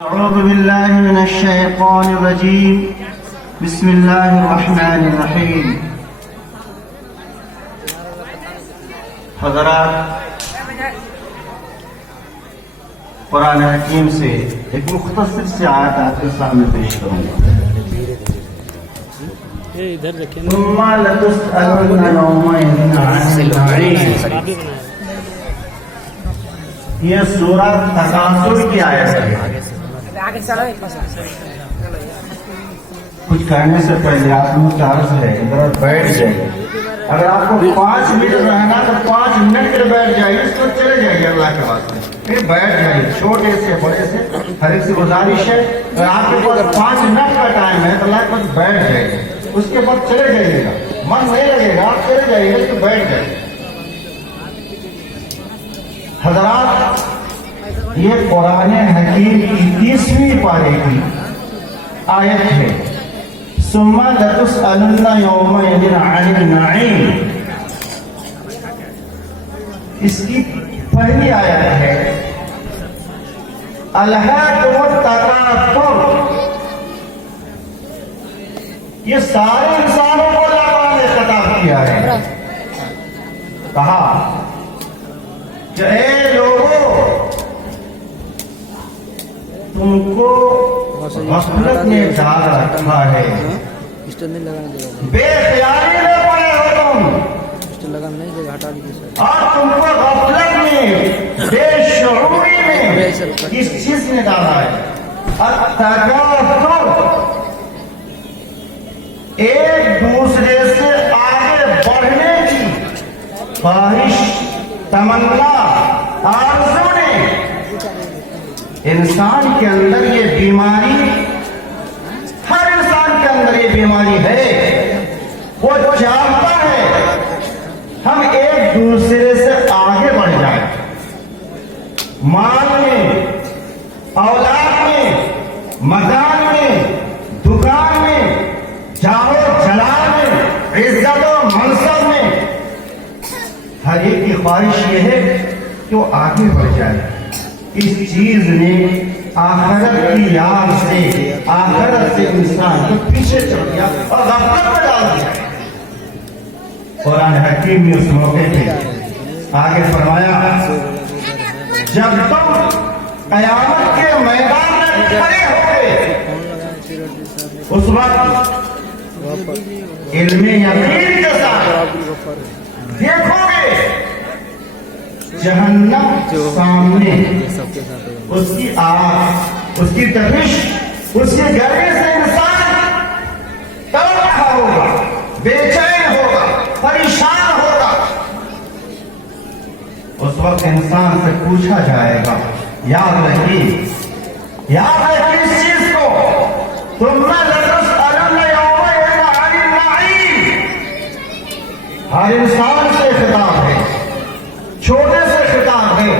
أعوذ بالله من الشيطان الرجيم بسم الله الرحمن الرحیم. حضرات، قرآن حکیم سے ایک مختصر سی آیت آپ کے سامنے پیش کروں گا. ثم لتسألن يومئذ عن النعيم. یہ سورہ تکاثر کی آیت ہے. کچھ کہنے سے پہلے آپ کو عرض ہے ادھر بیٹھ جائیے. اگر آپ کو 5 منٹ رہنا تو 5 منٹ کے بیٹھ جائیے، اس کو چلے جائیے اللہ کے واسطے. پھر بیٹھ جائیے. چھوٹے سے بڑے سے ہر ایک سے گزارش ہے، اگر آپ کے پاس 5 منٹ کا ٹائم ہے تو اللہ کے پاس بیٹھ جائیے. اس کے بعد چلے جائیے گا، من نہیں لگے گا، آپ چلے جائیے گا تو بیٹھ جائیے. حضرات، یہ قرآن حکیم کی 30ویں پارے کی آیت ہے. ثم لتسألن يومئذ عن النعيم. اس کی پہلی آیت ہے الہاکم التکاثر. یہ سارے انسانوں کو اللہ نے خطاب کیا ہے. کہا کہ اے لوگوں، تم کو غفلت میں ڈال رکھا ہے، بے خیالی میں پڑے ہو تم، اور تم کو غفلت میں، بے شعوری میں کس چیز نے ڈالا ہے؟ التکاثر، ایک دوسرے سے آگے بڑھنے کی خواہش، تمنا، آرزو نے انسان کے اندر یہ بیماری، ہر انسان کے اندر یہ بیماری ہے. وہ چاہتا ہے ہم ایک دوسرے سے آگے بڑھ جائیں، مال میں، اولاد میں، مکان میں، دکان میں، جاہ و جلال میں، عزت و منصب میں. ہر ایک کی خواہش یہ ہے کہ وہ آگے بڑھ جائے. اس چیز نے آخرت کی یاد سے، آخرت سے انسان کو پیچھے چڑھ گیا اور غفلت میں ڈال دیا. قرآن حکیم نے اس موقع پہ آگے فرمایا، جب تم قیامت کے میدان میں کھڑے ہو گئے، اس وقت علم یقین کے ساتھ دیکھو گے جہنم سامنے، اس کی آگ، اس کی تپش، اس کی گرمی سے انسان تڑپ رہا ہوگا، بے چین ہوگا، پریشان ہوگا. اس وقت انسان سے پوچھا جائے گا، یاد رکھیے، یاد رکھیے اس چیز کو، ثم لتسألن يومئذ عن النعيم. ہر انسان سے خطاب ہے، چھوٹے سے خطاب ہے،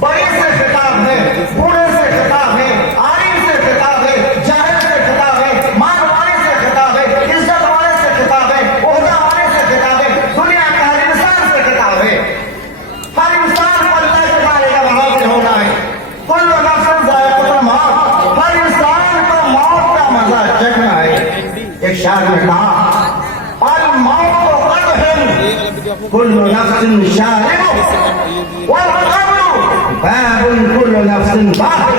بڑے سے خطاب ہے، بوڑھے سے خطاب ہے، عالم سے خطاب ہے، جاہل سے خطاب ہے، مال والے سے خطاب ہے، عزت والے سے خطاب ہے، عہدہ والے سے خطاب ہے، دنیا کے ہر انسان سے خطاب ہے. ہر انسان کو اللہ کے بارے کا حاضر ہونا ہے. کل نفس ذائقۃ الموت، ہر انسان کو موت کا مزہ چکھنا ہے. ایک شاعر نے کہا، الموت کل نفس شارب والقبر باب کل نفس باطل.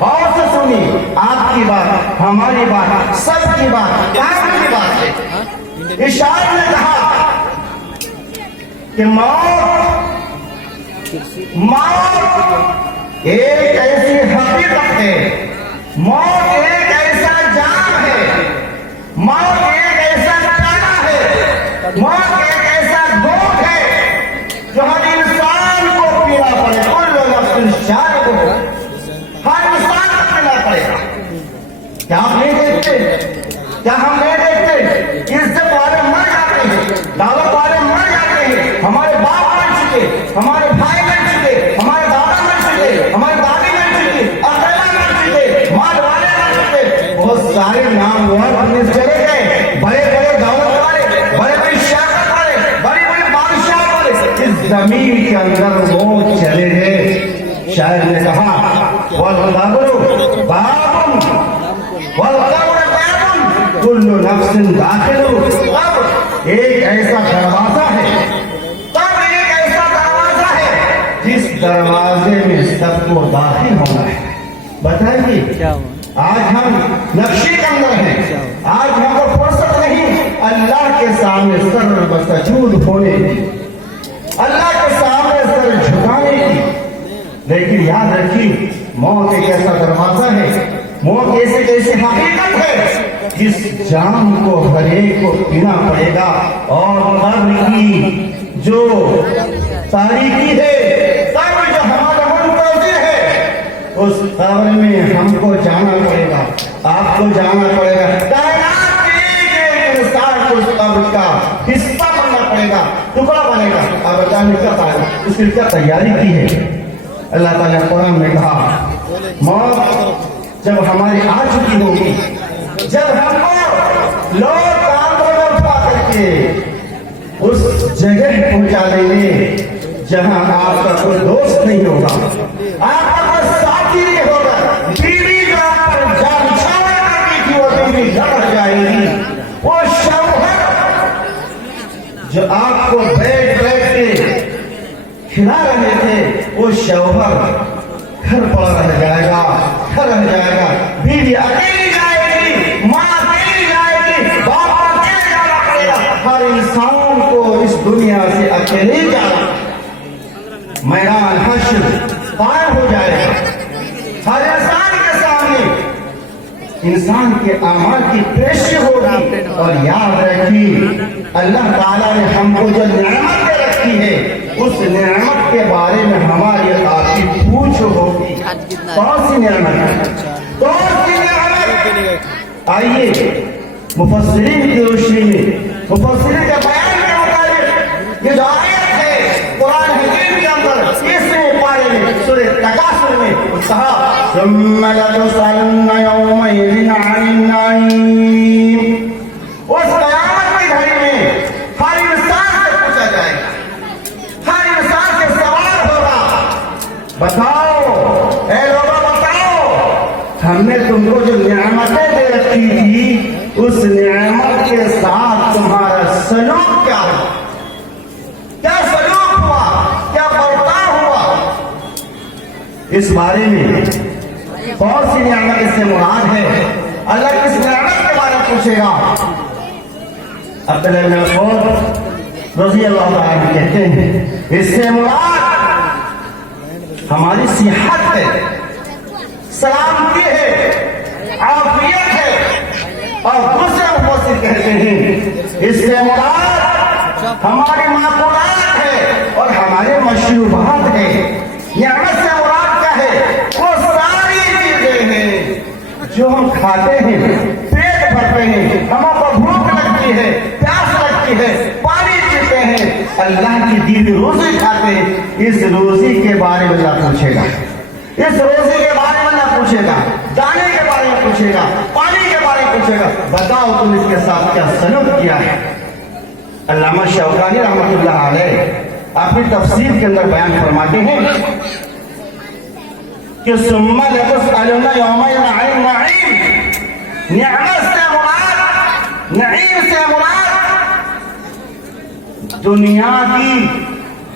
اور سے سنی، آپ کی بات، ہماری بات، سب کی بات، کام کی بات ہے. اس شاعر نے کہا کہ موت ایک ایسی حقیقت ہے، موت ایک ایسا جام ہے، موت ایک ایسا پیالہ ہے، موت ایک ایسا دودھ ہے جو ہر انسان کو پینا پڑے. کل نفس شارب، ہر انسان کو پینا پڑے گا. کیا آپ نہیں دیکھتے، کیا ہم نہیں دیکھتے؟ عزت والے مر جاتے ہیں، دعوت والے مر جاتے ہیں. ہمارے باپ مر چکے، ہمارے بھائی مر چکے، ہمارے دادا مر چکے، ہماری دادی مر چکی، اکیلا مر چکے، مال والے مر چکے. بہت سارے نام وہ چلے گئے، بڑے بڑے دعوت والے، بڑے بڑے شیخ والے، بڑے بڑے بادشاہ والے، اس زمین کے اندر وہ چلے گئے. شاعر نے کہا والقبر باب والقبر باب كل نفس داخل قبر ایک ایسا دروازہ ہے، قبر ایک ایسا دروازہ ہے جس دروازے میں سب کو داخل ہونا ہے۔ بتائیے آج ہم نقشے کے اندر ہیں، آج ہم کو فرصت نہیں اللہ کے سامنے سر بسجود ہونے کی، اللہ کے سامنے سر جھکانے کی، لیکن یاد رکھیے موت ایک ایسا دروازہ ہے، موت ایسی ایسی حقیقت ہے جس جام کو ہر ایک کو پینا پڑے گا، اور قبر کی جو تاریکی ہے، قبر جو ہمارا منتظر ہے، اس قبر میں ہم کو جانا پڑے گا، آپ کو جانا پڑے گا، کائنات کے ایک انسان کو اس قبر کا حصہ بننا پڑے گا، ٹکڑا بنے گا۔ اب جانے کا اس کی کیا تیاری کی ہے؟ اللہ تعالیٰ قرآن میں کہا موت جب ہماری آ چکی ہوگی، جب ہم کو لوگ کاندھوں میں اٹھا کر کے اس جگہ پہنچا دیں گے جہاں آپ کا کوئی دوست نہیں ہوگا، آپ کا کوئی ساتھی نہیں ہوگا، بیوی جو آپ پر جان چھاوے کرتی تھی وہ بیوی گھر جائے گی، وہ شوہر جو آپ کو بیٹھ بیٹھ کے کھلا رہے تھے وہ شوہر گھر پر رہ جائے گا، گھر رہ جائے گا، بیوی اکیلی جائے گی، ماں اکیلی جائے گی، باپ اکیلے جانا پڑے گا۔ ہر انسان کو اس دنیا سے اکیلے جانا، میدان حشر قائم ہو جائے گا، ہر انسان کے سامنے انسان کے اعمال کی پیشی ہوگی۔ اور یاد رکھیے اللہ تعالیٰ نے ہم کو جو نعمت دے رکھی ہے اس نعمت کے بارے میں ہماری آپ کی پوچھ ہوگی، کون سی نعمت ہے، کون سی نعمت؟ آئیے مفسرین کی روشنی میں، مفسرین کے بیان کے مطابق یہ جو آیت ہے قرآن حکیم کے اندر تیسرے پارے میں سورہ تکاثر میں کہا ثم لتسألن یومئذ عن النعیم، اس قیامت کی گھڑی میں ہر انسان سے پوچھا جائے گا، ہر انسان سے سوال ہوگا، بتاؤ اے لوگوں بتاؤ ہم نے تم کو جو نعمتیں دے رکھی تھی اس نعمت کے ساتھ تمہارا سلوک کیا ہوا، کیا سلوک ہوا، کیا برتاؤ ہوا؟ اس بارے میں کون سی نعمت اس سے مراد ہے؟ اللہ کس نعمت کے بارے میں پوچھے گا؟ عبداللہ بن مسعود رضی اللہ تعالیٰ عنہ کہتے ہیں اس سے مراد ہماری صحت ہے، سلامتی ہے، عافیت ہے، اور دوسرے مفسر کہتے ہیں اس سے مراد ہماری معقولات ہے اور ہمارے مشروبات ہے۔ نعمت سے مراد کیا ہے؟ وہ ساری چیزیں ہیں جو ہم کھاتے ہیں، پیٹ بھرتے ہیں، ہمیں کو بھوک لگتی ہے، پیاس لگتی ہے، پانی پیتے ہیں، اللہ کی دی ہوئی روزی کھاتے ہیں۔ اس روزی کے بارے میں اللہ پوچھے گا، اس روزی کے بارے میں اللہ پوچھے گا، دانے کے بارے میں پوچھے گا، پانی کے بارے میں پوچھے گا، بتاؤ تم اس کے ساتھ کیا سلوک کیا ہے۔ علامہ شوکانی رحمۃ اللہ علیہ اپنی تفسیر کے اندر بیان فرماتے ہیں کہ ثم لتسألن یومئذ عن النعیم، نعمت سے مراد، نعیم سے مراد دنیا کی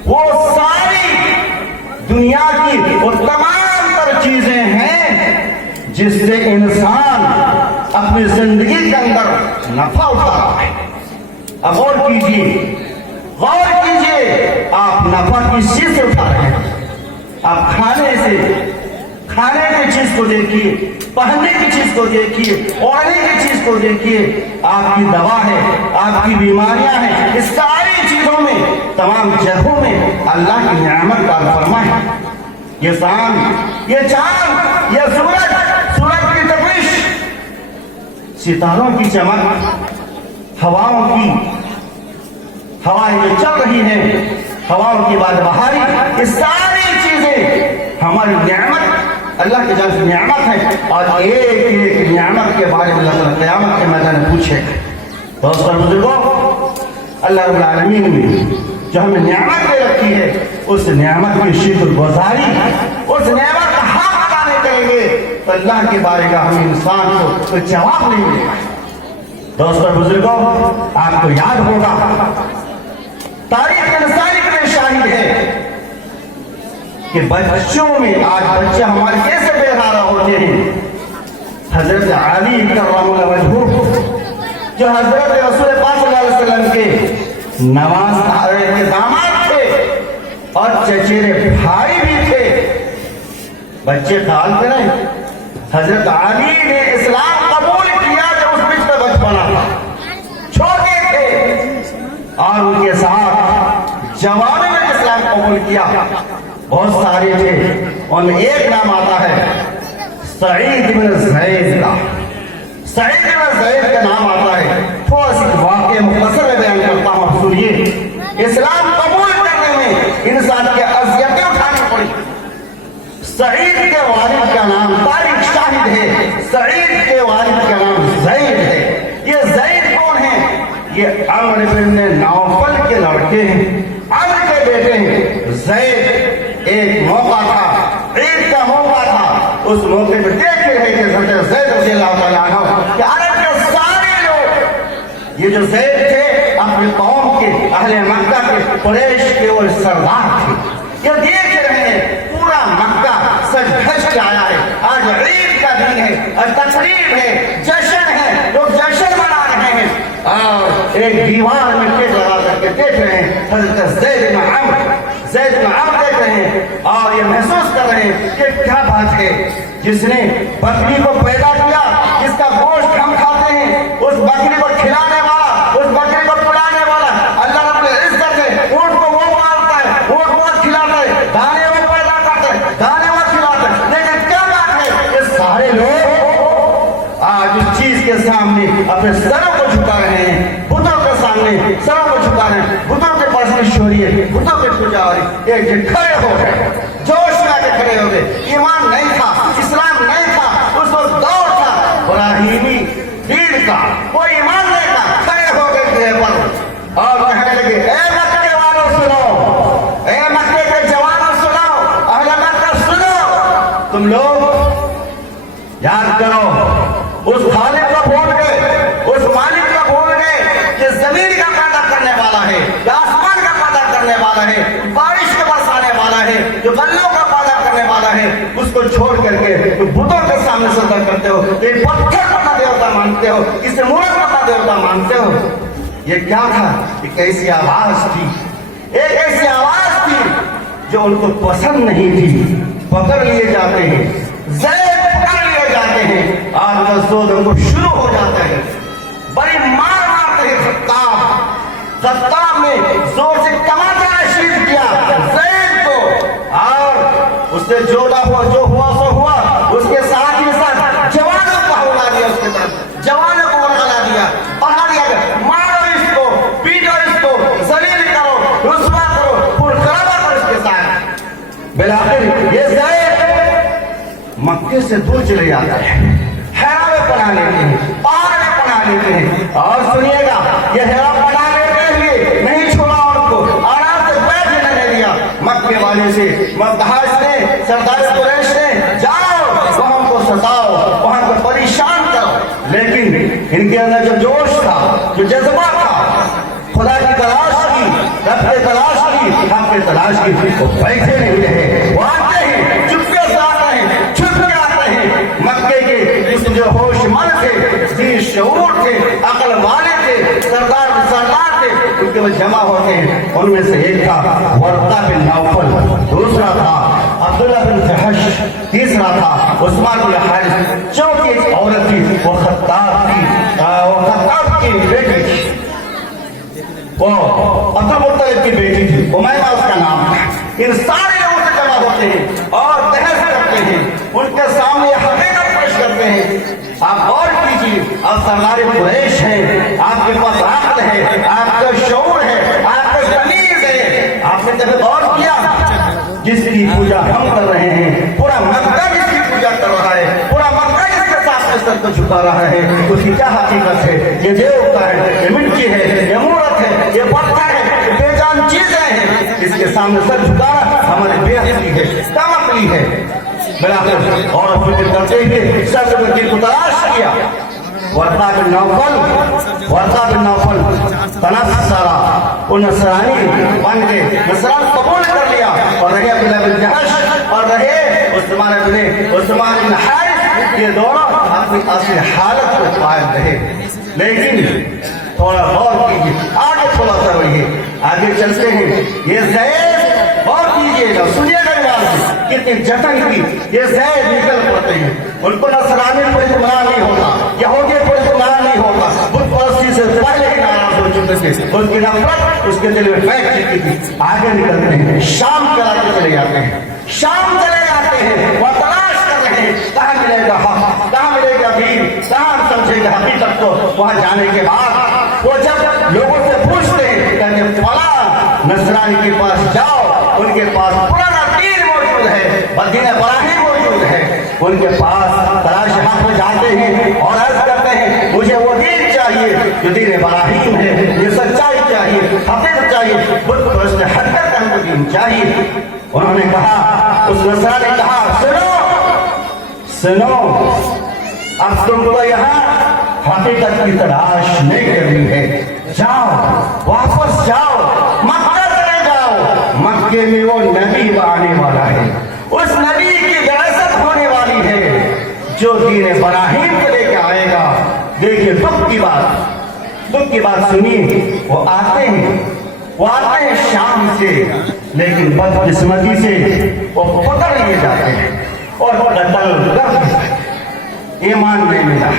وہ ساری، دنیا کی وہ تمام تر چیزیں ہیں جس سے انسان اپنی زندگی کے اندر نفع اٹھا رہا ہے۔ اب غور کیجیے، غور کیجیے، آپ نفع کس چیز سے اٹھا رہے ہیں؟ آپ کھانے سے، کھانے کی چیز کو دیکھیے، پہننے کی چیز کو دیکھیے، اوڑھنے کی چیز کو دیکھیے، آپ کی دوا ہے، آپ کی بیماریاں ہیں، اس ساری چیزوں میں، تمام جگہوں میں اللہ کی نعمت کا فرما ہے۔ یہ سان، یہ چاند، یہ سورج، سورج کی تپش، ستاروں کی چمک، ہواؤں کی، ہوائیں جو چل رہی ہیں، ہواؤں کی باد بہاری، یہ ساری چیزیں ہماری نعمت، اللہ کی جانب سے نعمت ہے، اور ایک ایک نعمت کے بارے میں اللہ تعالیٰ قیامت کے میدان میں پوچھے گا۔ دوستو اور بزرگوں، اللہ رب العالمین نے جو ہمیں نعمت دے رکھی ہے اس نعمت کی شکر گزاری، اس نعمت کا حق ادا نہیں کریں گے تو اللہ کی بارگاہ ہم انسان کو کوئی جواب نہیں ملے گا۔ دوستوں بزرگوں، آپ کو یاد ہوگا تاریخ انسانی کے لیے شاہد ہے کہ بچوں میں آج بچے ہمارے کیسے بے سہارا ہوتے ہیں۔ حضرت علی کرم اللہ وجہہ جو حضرت رسول پاک صلی اللہ علیہ وسلم کے نواز کے داماد تھے اور چچیرے بھائی بھی تھے، بچے خیال کریں حضرت علی نے اسلام قبول کیا جب اس بچ کا بچپنا تھا، چھوٹے تھے، اور ان کے ساتھ جوانوں نے اسلام قبول کیا، بہت سارے تھے، ان میں ایک نام آتا ہے سعید بن زید کا۔ سعید بن زید کا نام آتا ہے، تھوڑا سی واقعہ مختصر میں بیان کرتا ہوں، آپ سنیے۔ اسلام قبول کرنے میں انسان کی اذیتیں اٹھانی پڑی۔ سعید کے والد کا نام تاریخ شاہد ہے، سعید کے والد کا نام زید ہے۔ یہ زید کون ہے؟ یہ عمرو بن نوفل کے لڑکے ہیں، عمرو کے بیٹے ہیں۔ زید ایک موقع تھا، عید کا موقع تھا، اس موقع پہ دیکھ رہے تھے حضرت زید رضی اللہ تعالیٰ عنہ کہ عرب کے سارے لوگ، یہ جو زید تھے اپنی قوم کے، اہل مکہ کے، قریش کے وہ سردار تھے، یہ دیکھ رہے ہیں پورا مکہ سج دھج کے آیا ہے، آج عید کا دن ہے، آج تقریب ہے، جشن ہے، لوگ جشن منا رہے ہیں، اور ایک دیوار میں ٹیک لگا کر کے دیکھ رہے ہیں حضرت زید بن عمرو دیکھ رہے ہیں، اور یہ محسوس کر رہے ہیں کہ کیا بات ہے، جس نے بکری کو پیدا کیا، جس کا گوشت ہم کھاتے ہیں، اس بکری کو کھلانے والا، اس بکری کو پلانے والا اللہ رب العزت ہے، اونٹ کو وہ مارتا ہے، اونٹ وہ کھلاتا ہے، دانے وہ پیدا کرتا ہے، دانے وہ کھلاتا ہے، لیکن کیا بات ہے کہ سارے لوگ آج اس چیز کے سامنے اپنے سروں کو جھکا رہے ہیں، بتوں کے سامنے سروں کو جھکا رہے ہیں، بتوں کے پاس مشہوری ہے، بتوں کے پجاری ایک کھڑے ہو گئے، جوش میں کے کھڑے ہو گئے، ایمان نہیں تھا، اسلام نہیں تھا، اس وقت دور تھا ابراہیمی دین کا، کوئی ایمان نہیں تھا، کھڑے ہو گئے گرے پر اور کہنے لگے اے مکے والوں سنو، اے مکے کے جوانوں سنو، اہل مکہ سنو، تم لوگ یاد کرو اس خالق کو بھول گئے، اس مالک کو بھول گئے کہ زمین کا پیدا کرنے والا ہے، آسمان کا پیدا کرنے والا ہے، بارش کے برسانے والا ہے، جو غلوں کا پیدا کرنے والا ہے، اس کو چھوڑ کر کے بتوں کے سامنے سجدہ کرتے ہو، یہ پتھر کو نہ دیوتا مانتے ہو، اسے مورت کو نہ دیوتا مانتے ہو۔ یہ کیا تھا؟ ایک ایسی آواز تھی، ایک ایسی آواز تھی جو ان کو پسند نہیں تھی، پکڑ لیے جاتے ہیں، زید پکڑ لیے جاتے ہیں، آج مسعود ان کو شروع ہو جاتا ہے، بڑی مار مارتے ہیں، خطاب نے زور سے تماچا شریف کیا زید کو، اور اس سے جو ہوا سو ہوا، اس کے ساتھ ہی ساتھ جوانوں کو ہلا دیا، اس کے طرف جوانوں کو ہلا دیا، بڑھا دیا گیا، مارو اس کو، پیٹو اس کو، ذلیل کرو، رسوا کرو، پرخرابہ کرو اس کے ساتھ۔ بالآخر یہ زید مکے سے دور چلے جاتا ہے، حرا میں پناہ لیتے ہیں، پہاڑ میں پناہ لیتے ہیں، اور سنیے گا یہ حرا پناہ لیتے ہوئے نہیں چھوڑا ان کو، آرام سے بیٹھنے نہیں دیا، مکے والے سے مدحاس نے، سردار قریش نے، جاؤ وہاں کو ستاؤ، وہاں کو پریشان کرو، لیکن ان کے اندر جو جوش تھا، جو جذبہ تھا، خدا کی تلاش کی، رب کی تلاش کی، حق کی تلاش کی، وہ بیٹھے نہیں رہے، وہ آتے ہیں، چپکے سے آتے ہیں، چھپ کے آتے ہیں، مکے کے اس جو ہوش مند تھے، ذی شعور تھے، عقل والے تھے، سردار تھے، ان کے وہ جمع ہوتے ہیں، ان میں سے ایک تھا ورقہ بن نوفل، دوسرا تھا عبداللہ بن جحش، تیسرا تھا عثمان بن حارث، چوتھی ایک عورت تھی، وہ خطاب کی بیٹی تھی، وہ عبد المطلب کی بیٹی تھی، امیمہ اس کا نام تھا۔ ان سارے لوگوں سے جمع ہوتے ہیں اور بحث کرتے ہیں، ان کے سامنے حقیقت پیش کرتے ہیں، آپ غور کیجیے، آپ سردار قریش ہیں، آپ کے پاس عقل ہے، آپ کا شعور ہے، آپ کا تمیز ہے، آپ نے کبھی غور کیا جس کی پوجا ہم کر رہے ہیں، پورا مکہ جس کی پوجا کر رہا ہے، پورا مکہ جس کے ساتھ سر کو جھکا رہا ہے، اس کی کیا حقیقت ہے؟ یہ دیوتا ہے، یہ مٹی ہے، یہ مورت ہے، یہ پتھر ہے، یہ بے جان چیزیں ہیں، اس کے سامنے سر جھکانا ہماری بے عقلی ہے، کم عقلی ہے۔ بلاخر اور فکر کرتے ہوئے صدر وکیل کو تلاش کیا. ورقہ بن نوفل تنصرا، وہ نصرانی بن کے نصران قبول کر لیا اور رہے عبداللہ بن جہش اور رہے عثمان بن حارث، یہ دونوں اپنی اصل حالت کو قائم رہے. لیکن تھوڑا غور کیجیے، آگے تھوڑا سا بڑھیے، آگے چلتے ہیں. یہ زید، غور کیجیے گا، سنیے گا کتنی جتن کی. یہ زید نکل پڑتے ہیں، ان کو نصرانی پر اطمینان نہیں ہوتا، یہودی پر اطمینان نہیں ہوتا، بت پرستی سے پہلے ہی ناراض ہو چکے تھے، ان کی نفرت اس کے دل میں بیٹھ چکی تھی. آگے نکلتے ہیں، شام کے علاقے چلے جاتے ہیں، شام چلے جاتے ہیں، وہ تلاش کر رہے ہیں کہاں ملے گا حق، کہاں ملے گا دین، کہاں سمجھے گا حقیقت کو. وہاں جانے کے بعد وہ جب لوگوں سے پوچھتے ہیں کہ فلاں نصرانی کے پاس جاؤ، ان کے پاس پرانا دین موجود ہے، دین ابراہیم موجود ہے، ان کے پاس تلاش حق میں جاتے ہیں اور عرض کرتے ہیں مجھے وہ دین چاہیے جو دین ابراہیم ہے، یہ سچائی چاہیے، حقیقت چاہیے، بت پرست حقیقت ہم کو دین چاہیے. انہوں نے کہا، اس نصرانی نے کہا سنو، اب تم کو یہاں حقیقت کی تلاش نہیں کرنی ہے، جاؤ واپس جاؤ، مکہ چلے جاؤ. مکے میں وہ نبی آنے والا ہے، اس نبی کی بعثت ہونے والی ہے جو دین ابراہیم کو لے کے آئے گا. دیکھیے دکھ کی بات سنیے. وہ آتے ہیں شام سے، لیکن بدقسمتی سے وہ پکڑ لیے جاتے ہیں اور قتل کر. ایمان نہیں ملا،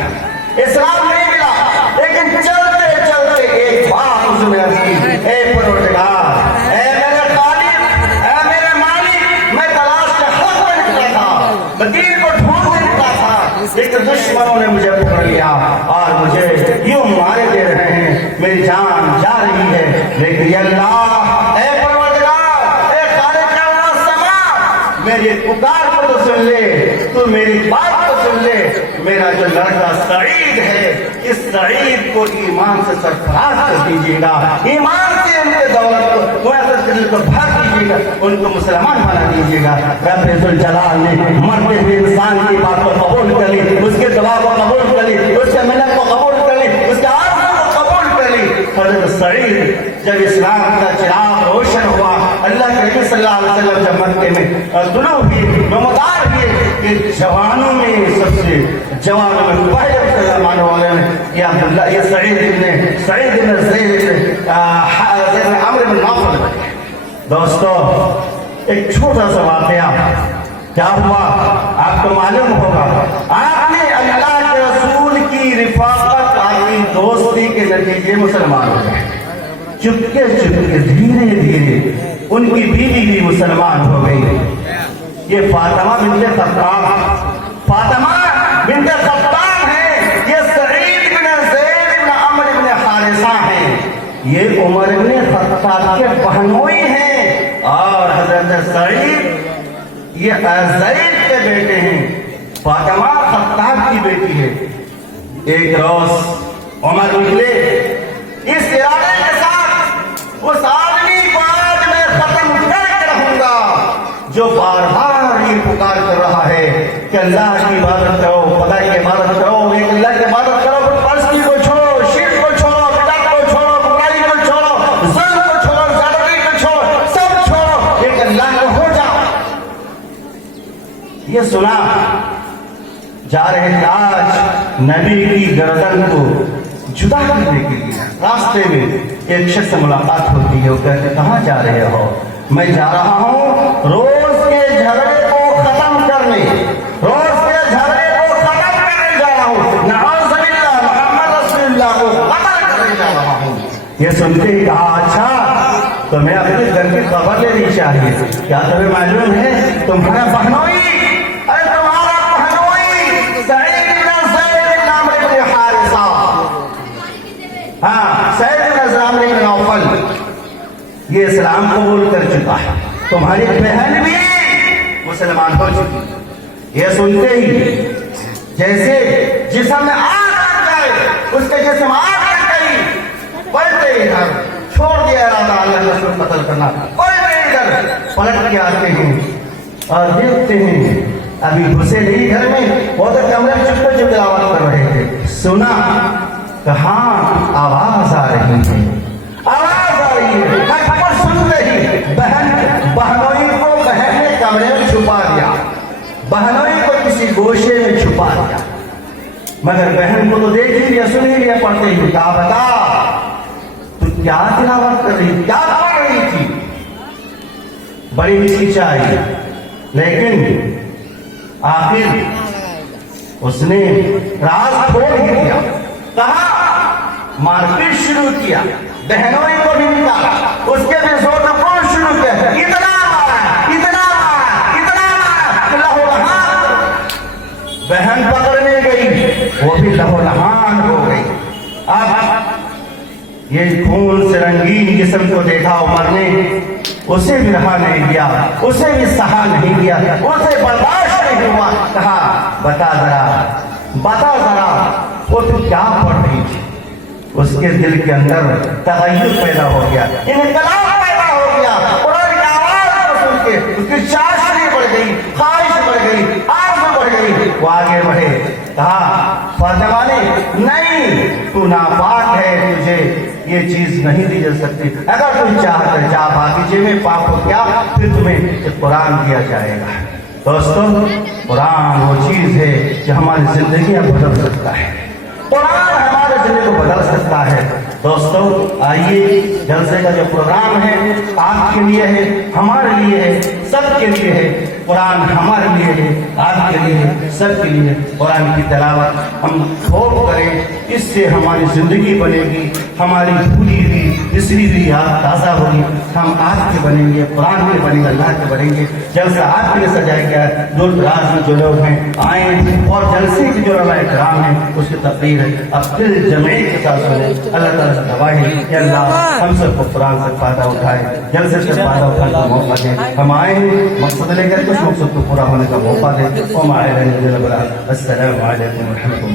اسلام نہیں ملا، لیکن چلتے چلتے ایک بات اس نے عرض کی، اے پروردگار، اے میرے خالق، اے میرے مالک، میں تلاش کے حق میں نکلا تھا، میں دین کو ڈھونڈنے نکلا تھا، لیکن دشمنوں نے مجھے پکڑ لیا اور مجھے یوں مارے دے رہے ہیں، میری جان جا رہی ہے. لیکن یا اللہ، اے پروردگار، اے خالق السماء، میری پکار کو تو سن لے، تو میری بات کو سن لے. میرا جو لڑکا سعید ہے، اس سعید کو ایمان سے سرفراز کر دیجیے گا، ایمان سے ان کے دولت کو دل کو بھر دیجیے گا، ان کو مسلمان بنا دیجیے گا. رب ذوالجلال نے مرتے ہوئے انسان کی بات کو قبول کر لی، اس کے دعا کو قبول کر لی، اس کے ملت کو قبول کر لی، اس کے آرزو کو قبول کر لی. حضرت سعید جب اسلام کا چراغ روشن ہوا، اللہ کے نبی صلی اللہ علیہ وسلم جب مکے میں طلوع ہوئے، نمودار ہوئے کہ جوانوں میں سب سے جوانوں میں پہلے زمانے والے نے یہ عبداللہ، یہ سعید بن زید عمرو بن نوفل. دوستو، ایک چھوٹا سا واقعہ کیا ہوا آپ کو معلوم ہوگا. آپ نے اللہ کے رسول کی رفاقت، آپ کی دوستی کے نتیجے مسلمان ہو گئے. چپکے دھیرے دھیرے ان کی بیوی بھی مسلمان ہو گئی. یہ فاطمہ بنت خطاب ہے، یہ سعید بن زید بن عمرو بن حارثہ ہیں، یہ عمر بن خطاب کے بہنوئی ہیں، اور حضرت سعید یہ زید کے بیٹے ہیں، فاطمہ خطاب کی بیٹی ہے. ایک روز عمر نکلے اس ارادے کے ساتھ، اس آدمی کو آج میں ختم کر کے رہوں گا جو بار بار یہ پکار کر رہا ہے کہ اللہ کی عبادت کرو، خدا کی عبادت کرو، ایک اللہ کی عبادت کرو، پرستی کو چھوڑو، شرک کو چھوڑو، بدعت کو چھوڑو، برائی کو چھوڑو، ظلم کو چھوڑو، زیادتی کو چھوڑو، سب چھوڑو، ایک اللہ کو ہو جاؤ. یہ سنا جا رہے تھے آج نبی کی گردن کو جدا کرنے کے لیے. راستے میں ایک شخص سے ملاقات ہوتی ہے، وہ کہتے کہاں جا رہے ہو؟ میں جا رہا ہوں روز کے جھگڑے کو ختم کرنے، روز کے جھگڑے کو ختم کرنے جا رہا ہوں، نعوذ باللہ، محمد رسول اللہ کو قتل کرنے جا رہا ہوں. یہ سنتے ہی کہا اچھا تمہیں اپنے گھر کی خبر لینی چاہیے. کیا تمہیں معلوم ہے تمہارا بہنوئی، یہ اسلام قبول کر چکا ہے، تمہاری بہن بھی مسلمان ہو چکی. یہ سنتے ہی جیسے جسم میں آگ لگ جائے، اس کے جسم آگ لگ گئی، پلٹے ادھر، چھوڑ دیا ارادہ اللہ کا رسول قتل کرنا، پلٹے ادھر، پلٹ کے آتے ہیں اور دیکھتے ہیں ابھی گھسے نہیں گھر میں، وہ تو کمرے میں چپ چپ تلاوت کر رہے تھے، سنا کہاں آواز آ رہی ہے، آواز آ رہی ہے، ٹھک سنتے ہی بہنوئی کو بہن نے کمرے میں چھپا دیا، بہنوئی کو کسی گوشے میں چھپا دیا، مگر بہن کو تو دیکھ ہی لیا، سن ہی لیا پڑھتے ہی، کہا بتا تو کیا تلاوت کر رہی، کیا پڑھ رہی تھی؟ بڑی ہچکچائی، لیکن آخر اس نے راز کھول ہی دیا، کہا مار پیٹ شروع کیا، بہنوئی کو بھی نکالا، اس کے بھی زور میں کون شروع کیا، اتنا مارا کہ لہو لہان، بہن پکڑنے گئی، وہ بھی لہو لہان ہو گئی۔ اب یہ خون سے رنگین جسم کو دیکھا عمر نے، اسے بھی رہا نہیں گیا، اسے بھی سہا نہیں گیا، اسے برداشت نہیں ہوا، کہا بتا ذرا وہ تو کیا پڑھ رہی تھی؟ اس کے دل کے اندر تغیر پیدا ہو گیا، انقلاب پیدا ہو گیا، قرآن کی آواز کو سن کے اس کی چاشنی بڑھ گئی، خواہش بڑھ گئی، آرزو بڑھ گئی، وہ آگے بڑھے، کہا فاطمہ نے نہیں، تو ناپاک ہے، تجھے یہ چیز نہیں دی جا سکتی، اگر تم چاہتے جا باغیچے میں پاک ہو گیا، پھر تمہیں قرآن دیا جائے گا۔ دوستو، قرآن وہ چیز ہے جو ہماری زندگیاں بدل سکتا ہے، قرآن ہمارے زندگی کو بدل سکتا ہے۔ دوستو آئیے، جلسے کا جو پروگرام ہے آپ کے لیے ہے، ہمارے لیے ہے، سب کے لیے ہے، قرآن ہمارے لیے ہے، آپ کے لیے ہے، سب کے لیے۔ قرآن کی تلاوت ہم خوب کریں، اس سے ہماری زندگی بنے گی، ہماری بھولی ہوئی بسری ہوئی یاد تازہ ہوگی، ہم آپ کے بنیں گے، قرآن کے بنیں گے، اللہ کے بنیں گے۔ جلسہ آپ کے لیے سجایا گیا ہے، دور دراز میں جو لوگ ہیں آئیں، اور جلسے کی جو علماء کرام ہیں اس کی تقریر ہے، اب دل جمعی کے ساتھ سنیں۔ اللہ تعالیٰ سے دعا ہے کہ اللہ ہم سب کو قرآن سے فائدہ اٹھائے، جلسے سے فائدہ اٹھانے کا موقع دے، ہم آئیں مقصد لے کر اس مقصد کو پورا ہونے کا موقع دے۔ السلام علیکم و رحمۃ اللہ۔